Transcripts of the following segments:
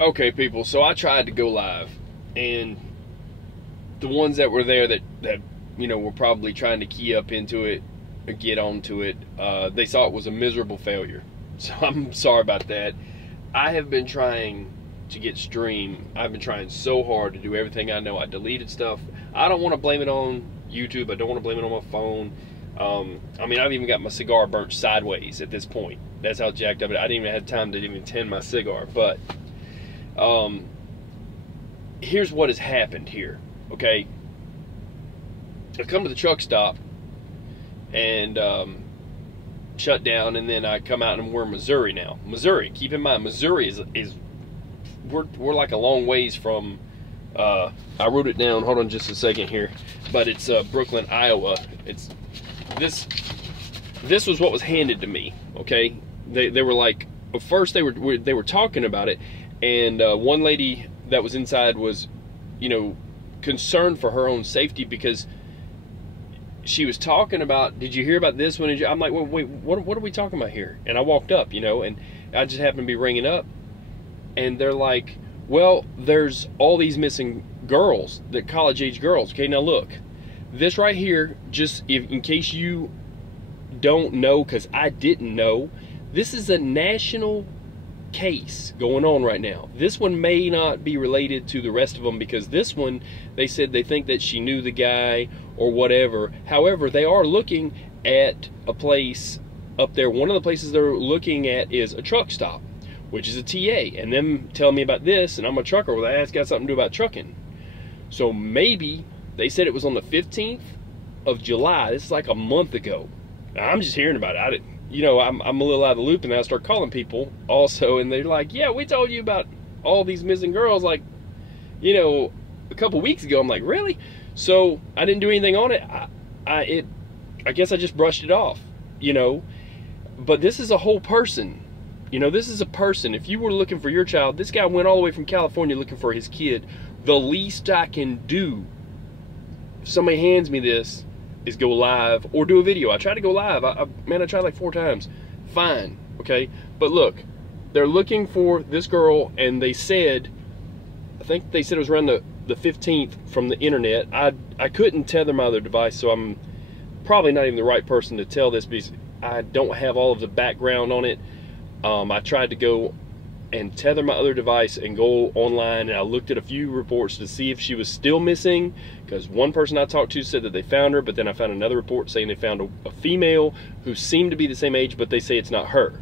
Okay, people, so I tried to go live, and the ones that were there that were probably trying to key up into it or get onto it, they saw it was a miserable failure. So I'm sorry about that. I have been trying to get stream. I've been trying so hard to do everything I know. I deleted stuff. I don't want to blame it on YouTube. I don't want to blame it on my phone. I mean, I've even got my cigar burnt sideways at this point. That's how jacked up it. I didn't even have time to even tend my cigar. But here's what has happened here. Okay, I come to the truck stop and shut down, and then I come out and we're in Missouri now. Missouri, keep in mind, Missouri is we're like a long ways from. I wrote it down. Hold on, just a second here. But it's Brooklyn, Iowa. It's this. This was what was handed to me. Okay, they were like, first they were talking about it, and one lady that was inside was, concerned for her own safety because she was talking about, did you hear about this one? I'm like, wait, what are we talking about here? And I walked up, and I just happened to be ringing up, and they're like, well, there's all these missing girls, the college-age girls. Okay, now look, this right here, just in case you don't know, because I didn't know, this is a national case going on right now. This one may not be related to the rest of them, because this one, they said they think that she knew the guy or whatever. However, they are looking at a place up there. One of the places they're looking at is a truck stop, which is a TA, and them telling me about this, and I'm a trucker, well, that's got something to do about trucking. So maybe they said it was on the 15th of July. This is like a month ago. Now, I'm just hearing about it. I didn't, I'm a little out of the loop, and then I start calling people also, and they're like, yeah, we told you about all these missing girls, like, a couple weeks ago. I'm like, really? So I didn't do anything on it. I guess I just brushed it off, but this is a whole person. This is a person. If you were looking for your child, this guy went all the way from California looking for his kid. The least I can do, if somebody hands me this, is go live or do a video. I tried to go live. I tried like 4 times. Fine, okay? But look, they're looking for this girl, and they said, I think they said it was around the 15th from the internet. I couldn't tether my other device, so I'm probably not even the right person to tell this because I don't have all of the background on it. I tried to go and tether my other device and go online, and I looked at a few reports to see if she was still missing, because one person I talked to said that they found her, but then I found another report saying they found a female who seemed to be the same age, but they say it's not her,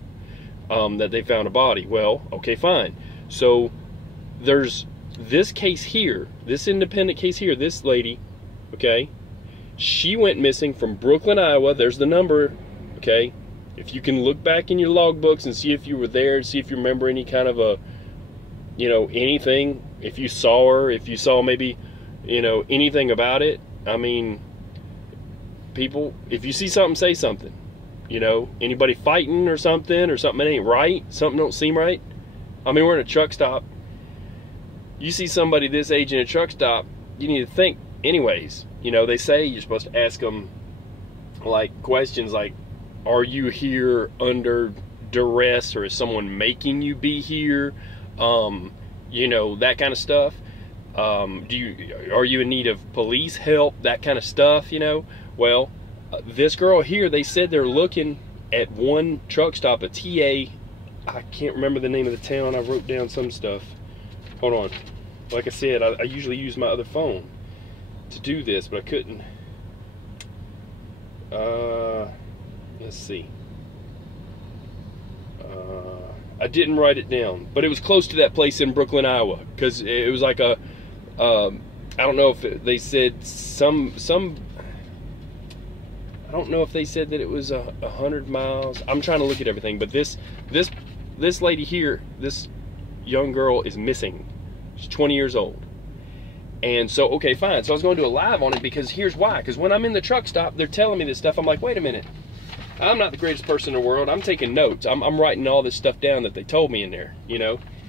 that they found a body. Well, okay, fine. So there's this case here, this independent case here, this lady, okay, she went missing from Brooklyn, Iowa. There's the number, okay? If you can look back in your logbooks and see if you were there and see if you remember any kind of a, anything, if you saw her, if you saw maybe, anything about it. I mean, people, if you see something, say something. Anybody fighting or something that ain't right, something don't seem right. I mean, we're in a truck stop. You see somebody this age in a truck stop, you need to think anyways. They say you're supposed to ask them like questions like, are you here under duress, or is someone making you be here? That kind of stuff. Are you in need of police help? That kind of stuff, Well, this girl here, they said they're looking at one truck stop, a TA. I can't remember the name of the town. I wrote down some stuff. Hold on. Like I said, I usually use my other phone to do this, but I couldn't. Let's see. I didn't write it down, but it was close to that place in Brooklyn, Iowa, because it was like I don't know if they said some. I don't know if they said that it was 100 miles. I'm trying to look at everything, but this lady here, this young girl is missing. She's 20 years old. And so, okay, fine. So I was going to do a live on it, because here's why. Because when I'm in the truck stop, they're telling me this stuff. I'm like, wait a minute. I'm not the greatest person in the world. I'm taking notes. I'm writing all this stuff down that they told me in there,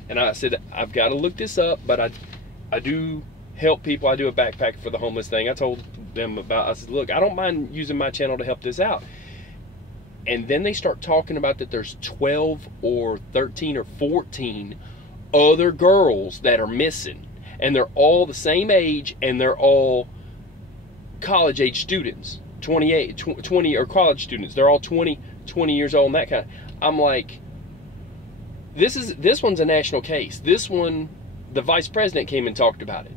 And I said, I've got to look this up, but I do help people. I do a backpack for the homeless thing. I told them about, I said, look, I don't mind using my channel to help this out. And then they start talking about that there's 12 or 13 or 14 other girls that are missing, and they're all the same age, and they're all college age students, 20 or college students. They're all 20 years old and that kind of. I'm like, this one's a national case. This one, the vice president came and talked about it.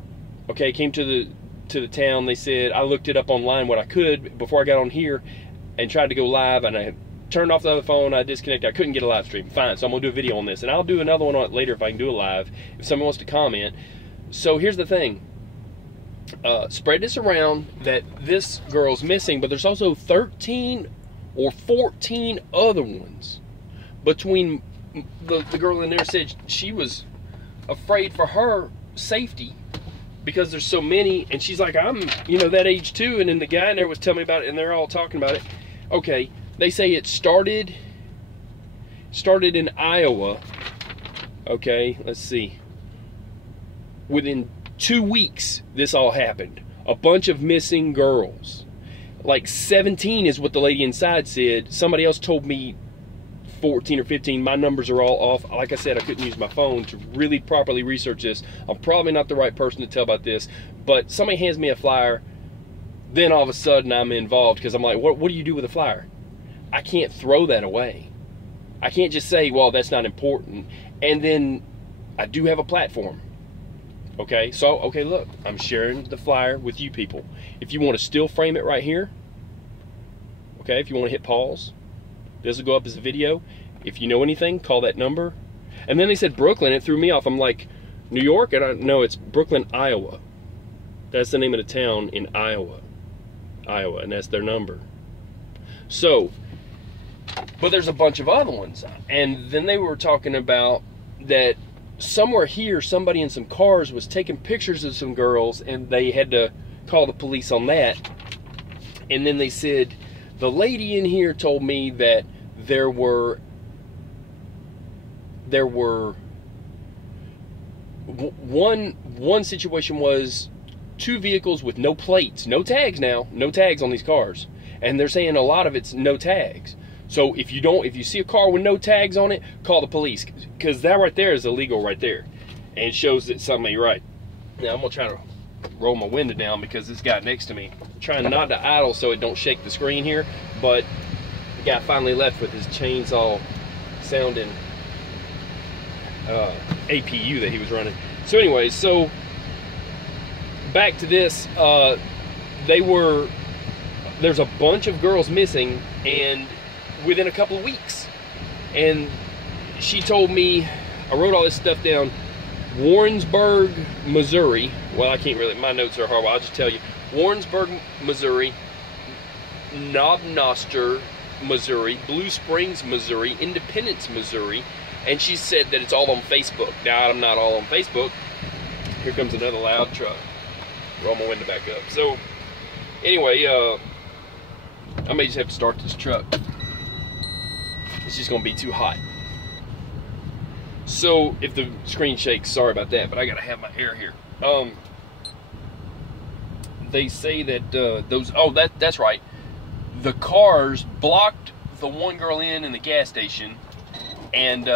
Okay, came to the town. They said, I looked it up online what I could before I got on here and tried to go live, and I turned off the other phone. I disconnected. I couldn't get a live stream. Fine, so I'm gonna do a video on this, and I'll do another one on it later if I can do a live if someone wants to comment. So here's the thing. Spread this around that this girl's missing, but there's also 13 or 14 other ones. Between the girl in there said she was afraid for her safety because there's so many, and she's like, I'm, that age too. And then the guy in there was telling me about it, and they're all talking about it. Okay, they say it started in Iowa. Okay, let's see. Within 2 weeks, this all happened. A bunch of missing girls. Like 17 is what the lady inside said. Somebody else told me 14 or 15. My numbers are all off. Like I said, I couldn't use my phone to really properly research this. I'm probably not the right person to tell about this, but somebody hands me a flyer, then all of a sudden I'm involved because I'm like, what do you do with a flyer? I can't throw that away. I can't just say, well, that's not important. And then I do have a platform. Okay, so, okay, look, I'm sharing the flyer with you people. If you want to still frame it right here, okay, if you want to hit pause, this will go up as a video. If you know anything, call that number. And then they said Brooklyn, it threw me off. I'm like, New York? And no, it's Brooklyn, Iowa. That's the name of the town in Iowa, and that's their number. So, but there's a bunch of other ones. And then they were talking about that somewhere here, somebody in some cars was taking pictures of some girls, and they had to call the police on that. And then they said, the lady in here told me that there were one situation was 2 vehicles with no plates, no tags now, no tags on these cars. And they're saying a lot of it's no tags. So if you see a car with no tags on it, call the police, because that right there is illegal right there, and it shows that something ain't right. Now I'm gonna try to roll my window down because this guy next to me, I'm trying not to idle so it don't shake the screen here, but the guy finally left with his chainsaw sounding APU that he was running. So anyways, so back to this, there's a bunch of girls missing, and within a couple of weeks. And she told me, I wrote all this stuff down, Warrensburg, Missouri. Well, I can't really, my notes are horrible. I'll just tell you. Warrensburg, Missouri, Knob Noster, Missouri, Blue Springs, Missouri, Independence, Missouri. And she said that it's all on Facebook. Now, I'm not all on Facebook. Here comes another loud truck. Roll my window back up. So, anyway, I may just have to start this truck. It's just gonna be too hot. So if the screen shakes, sorry about that, but I gotta have my air here. They say that that's right. The cars blocked the one girl in the gas station and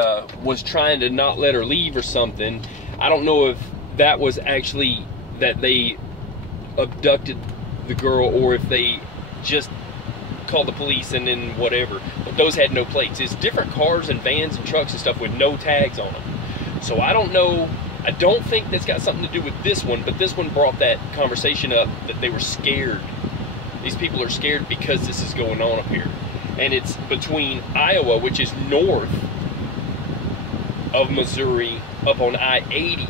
was trying to not let her leave or something. I don't know if that was actually that they abducted the girl or if they just called the police and then whatever, but those had no plates. It's different cars and vans and trucks and stuff with no tags on them. So I don't know, I don't think that's got something to do with this one, but this one brought that conversation up that they were scared. These people are scared because this is going on up here. And it's between Iowa, which is north of Missouri, up on I-80,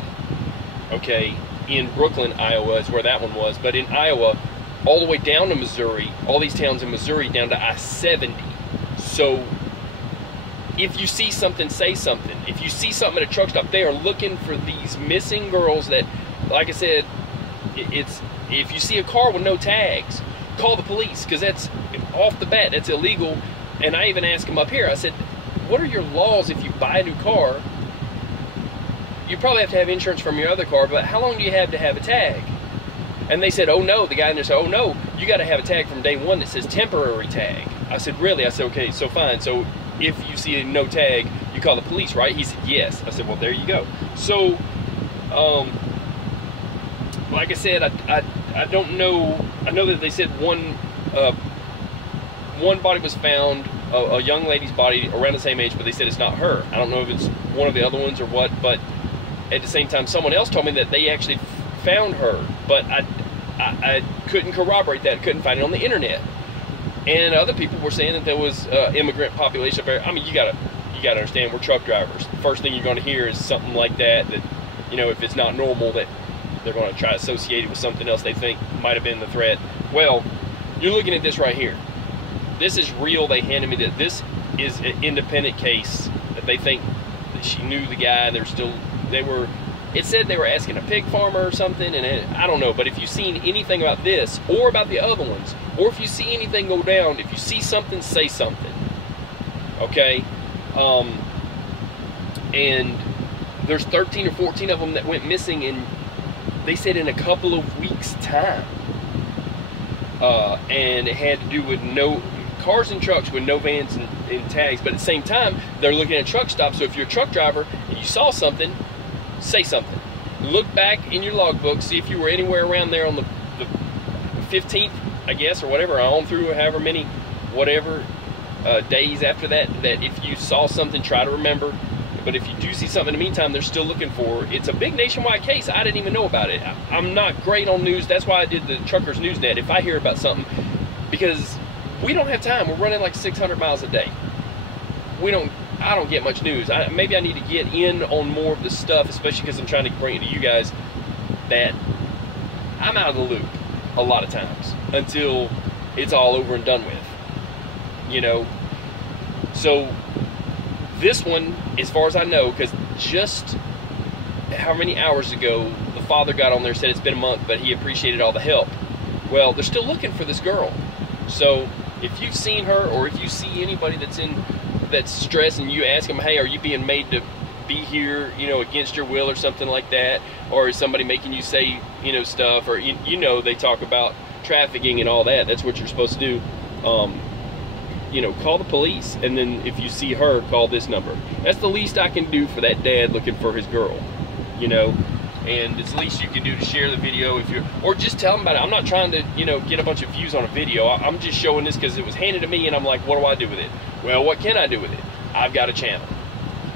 okay, in Brooklyn, Iowa is where that one was, but in Iowa, all the way down to Missouri, all these towns in Missouri down to I-70. So if you see something, say something. If you see something at a truck stop, they are looking for these missing girls that, like I said, if you see a car with no tags, call the police, because that's, off the bat, that's illegal. And I even asked them up here, I said, what are your laws if you buy a new car? You probably have to have insurance from your other car, but how long do you have to have a tag? And they said, oh no, the guy in there said, oh no, you got to have a tag from day one that says temporary tag. I said, really? I said, okay, so fine. So if you see a no tag, you call the police, right? He said, yes. I said, well, there you go. So, like I said, I don't know. I know that they said one body was found, a young lady's body around the same age, but they said it's not her. I don't know if it's one of the other ones or what, but at the same time, someone else told me that they actually found her, but I couldn't corroborate that. Couldn't find it on the internet. And other people were saying that there was immigrant population up there. I mean, you gotta understand, we're truck drivers. The first thing you're going to hear is something like that, you know, if it's not normal, that they're going to try to associate it with something else they think might have been the threat. Well, you're looking at this right here. This is real. They handed me that. This is an independent case that they think that she knew the guy. It said they were asking a pig farmer or something, and I don't know. But if you've seen anything about this or about the other ones, or if you see anything go down, if you see something, say something. Okay? And there's 13 or 14 of them that went missing in, they said, in a couple of weeks' time. And it had to do with no cars and trucks with no vans and tags. But at the same time, they're looking at truck stops. So if you're a truck driver and you saw something, say something. Look back in your logbook, see if you were anywhere around there on the 15th, I guess, or whatever, on through however many, whatever days after that, that if you saw something, try to remember. But if you do see something in the meantime, they're still looking for. It's a big nationwide case. I didn't even know about it. I'm not great on news. That's why I did the Truckers News Net. If I hear about something, because we don't have time. We're running like 600 miles a day. I don't get much news. Maybe I need to get in on more of the stuff, especially because I'm trying to bring it to you guys, that I'm out of the loop a lot of times until it's all over and done with. You know? So this one, as far as I know, because just how many hours ago the father got on there and said it's been a month, but he appreciated all the help. Well, they're still looking for this girl. So if you've seen her, or if you see anybody that's stressed and you ask them, hey, are you being made to be here, you know, against your will or something like that, or is somebody making you say, you know, stuff, or you know, they talk about trafficking and all that. That's what you're supposed to do. You know, call the police, and then if you see her, call this number. That's the least I can do for that dad looking for his girl, you know. And it's the least you can do to share the video, if you're, or just tell them about it. I'm not trying to, you know, get a bunch of views on a video. I'm just showing this because it was handed to me, and I'm like, what do I do with it? Well, what can I do with it? I've got a channel.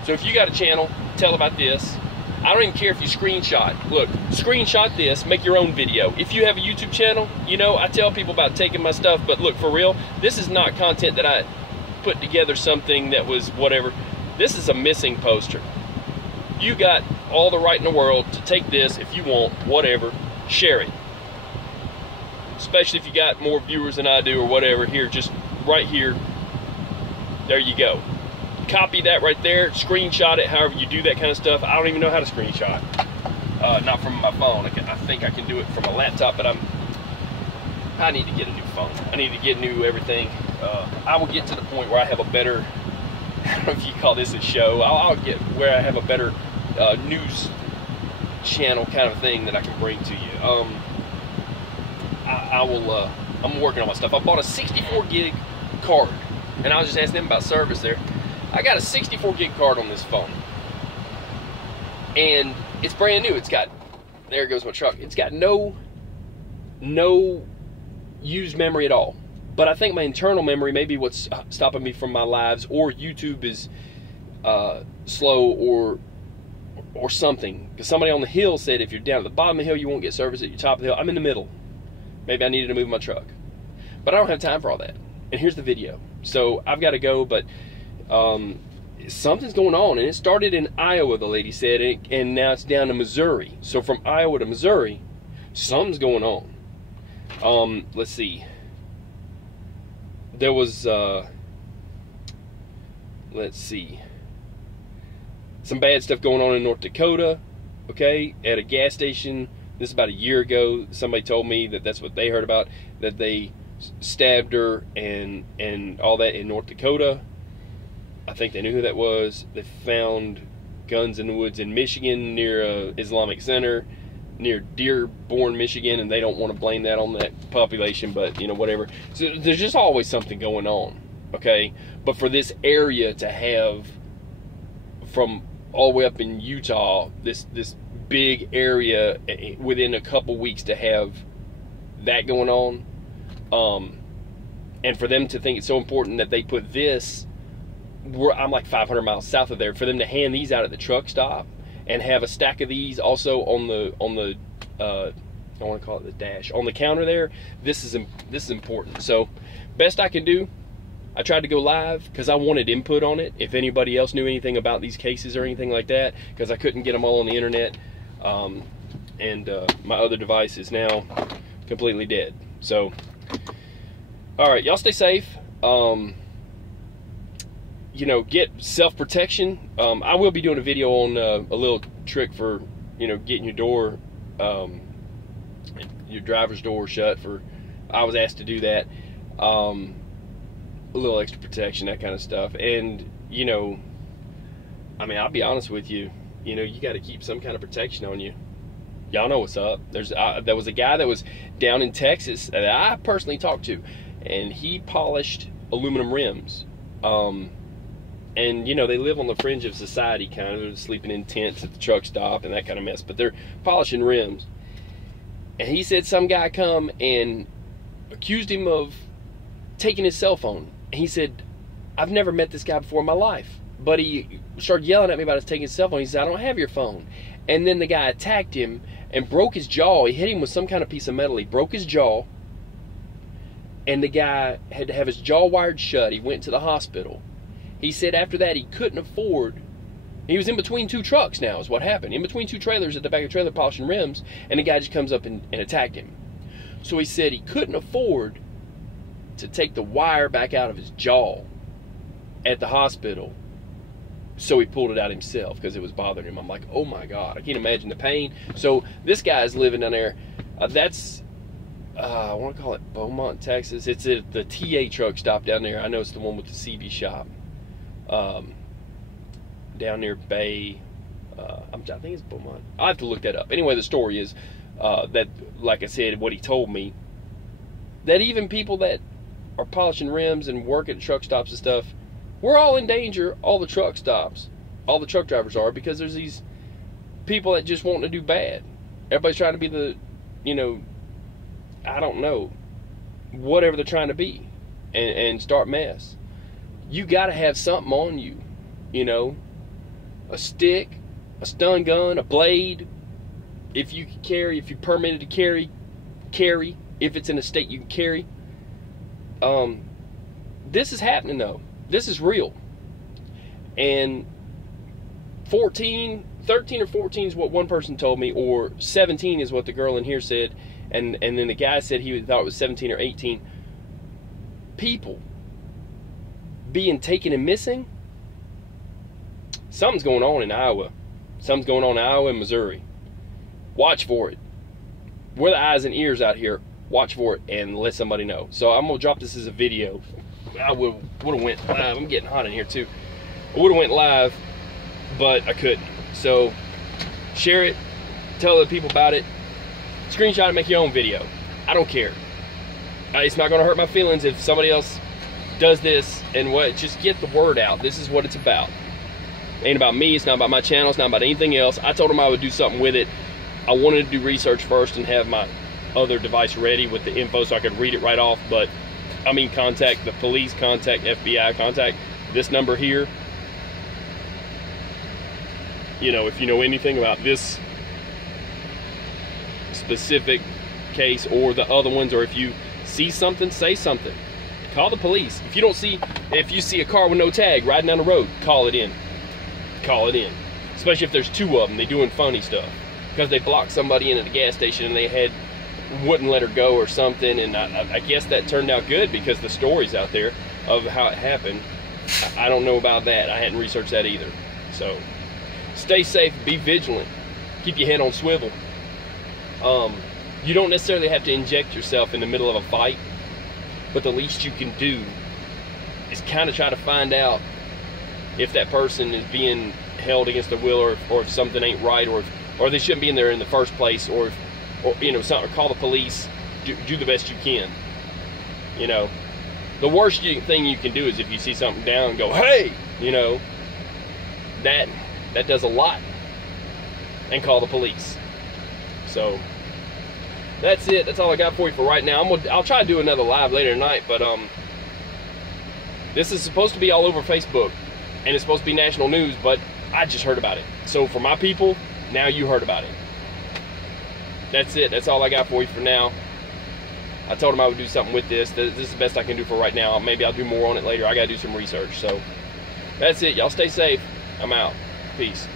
So if you got a channel, tell about this. I don't even care if you screenshot. Look, screenshot this, make your own video. If you have a YouTube channel, you know, I tell people about taking my stuff, but look, for real, this is not content that I put together something that was whatever. This is a missing poster. You got all the right in the world to take this if you want, whatever, share it. Especially if you got more viewers than I do or whatever. Here, just right here, there you go. Copy that right there, screenshot it, however you do that kind of stuff. I don't even know how to screenshot. Not from my phone. I think I can do it from a laptop, but I need to get a new phone. I need to get new everything. I will get to the point where I have a better, I don't know if you call this a show, I'll get where I have a better news channel kind of thing that I can bring to you. I'm working on my stuff. I bought a 64 gig card, and I was just asking them about service there. I got a 64 gig card on this phone, and it's brand new. It's got, there goes my truck. It's got no used memory at all. But I think my internal memory may be what's stopping me from my lives, or YouTube is slow, or something. Because somebody on the hill said if you're down at the bottom of the hill, you won't get service. At your top of the hill, I'm in the middle. Maybe I needed to move my truck, but I don't have time for all that. And here's the video. So I've got to go, but something's going on, and it started in Iowa, the lady said, and now it's down to Missouri. So from Iowa to Missouri, something's going on. Let's see. There was, let's see, some bad stuff going on in North Dakota, okay, at a gas station. This is about a year ago. Somebody told me that that's what they heard about, that they stabbed her and all that in North Dakota. I think they knew who that was. They found guns in the woods in Michigan near a Islamic center near Dearborn, Michigan, and they don't want to blame that on that population, but you know, whatever. So there's just always something going on, okay? But for this area to have from all the way up in Utah, this big area, within a couple weeks to have that going on. And for them to think it's so important that they put this, I'm like 500 miles south of there, for them to hand these out at the truck stop and have a stack of these also on the I want to call it the dash, on the counter there. This is important. So best I can do, I tried to go live because I wanted input on it, if anybody else knew anything about these cases or anything like that, because I couldn't get them all on the internet. My other device is now completely dead. So all right, y'all stay safe. You know, get self-protection. I will be doing a video on a little trick for, you know, getting your door, your driver's door shut. I was asked to do that. A little extra protection, that kind of stuff. And, you know, I mean, I'll be honest with you, you know, you got to keep some kind of protection on you. Y'all know what's up. There was a guy that was down in Texas that I personally talked to, and he polished aluminum rims. And, you know, they live on the fringe of society, kind of. They're sleeping in tents at the truck stop and that kind of mess, but they're polishing rims. And he said some guy come and accused him of taking his cell phone. And he said, I've never met this guy before in my life, but he started yelling at me about us taking his cell phone. He said, I don't have your phone. And then the guy attacked him and broke his jaw. He hit him with some kind of piece of metal. He broke his jaw, and the guy had to have his jaw wired shut. He went to the hospital. He said after that he couldn't afford, he was in between two trucks now is what happened. In between two trailers at the back of the trailer polishing rims, and the guy just comes up and attacked him. So he said he couldn't afford to take the wire back out of his jaw at the hospital, so he pulled it out himself because it was bothering him. I'm like, oh my God, I can't imagine the pain. So this guy's living down there. That's, I want to call it Beaumont, Texas. It's at the TA truck stop down there. I know it's the one with the CB shop. Down near Bay, I think it's Beaumont. I have to look that up. Anyway, the story is that, like I said, what he told me, that even people that are polishing rims and work at truck stops and stuff, we're all in danger. All the truck stops, all the truck drivers are, because there's these people that just want to do bad. Everybody's trying to be the, you know, I don't know, whatever they're trying to be, and start mess. You got to have something on you, you know, a stick, a stun gun, a blade. If you can carry, if you're permitted to carry. If it's in a state you can carry. This is happening though. This is real. And 13 or 14 is what one person told me, or 17 is what the girl in here said, and then the guy said he thought it was 17 or 18. People being taken and missing. Something's going on in Iowa. Something's going on in Iowa and Missouri. Watch for it. We're the eyes and ears out here. Watch for it and let somebody know. So I'm gonna drop this as a video. I would have went live. I'm getting hot in here too. I would have went live, but I couldn't. So share it, tell other people about it, screenshot it, make your own video. I don't care. It's not gonna hurt my feelings if somebody else does this, and just get the word out. This is what it's about. It ain't about me, it's not about my channel, it's not about anything else. I told them I would do something with it. I wanted to do research first and have my other device ready with the info so I could read it right off, but I mean, contact the police, contact FBI, contact this number here. You know, if you know anything about this specific case or the other ones, or if you see something, say something. Call the police. If you see a car with no tag riding down the road, call it in. Call it in. Especially if there's two of them, they doing funny stuff. Because they blocked somebody in at the gas station and they wouldn't let her go or something, and I guess that turned out good because the stories out there of how it happened. I don't know about that. I hadn't researched that either. So stay safe, be vigilant, keep your head on swivel. You don't necessarily have to inject yourself in the middle of a fight, but the least you can do is kind of try to find out if that person is being held against their will, or if something ain't right, or they shouldn't be in there in the first place, or you know, something. Call the police. Do the best you can. You know, the worst thing you can do is if you see something down, go, hey, you know, that That does a lot. And call the police. So that's it. That's all I got for you for right now. I'll try to do another live later tonight, but this is supposed to be all over Facebook, and it's supposed to be national news, but I just heard about it. So for my people, now you heard about it. That's it. That's all I got for you for now. I told him I would do something with this. This is the best I can do for right now. Maybe I'll do more on it later. I gotta do some research. So that's it. Y'all stay safe. I'm out. Peace.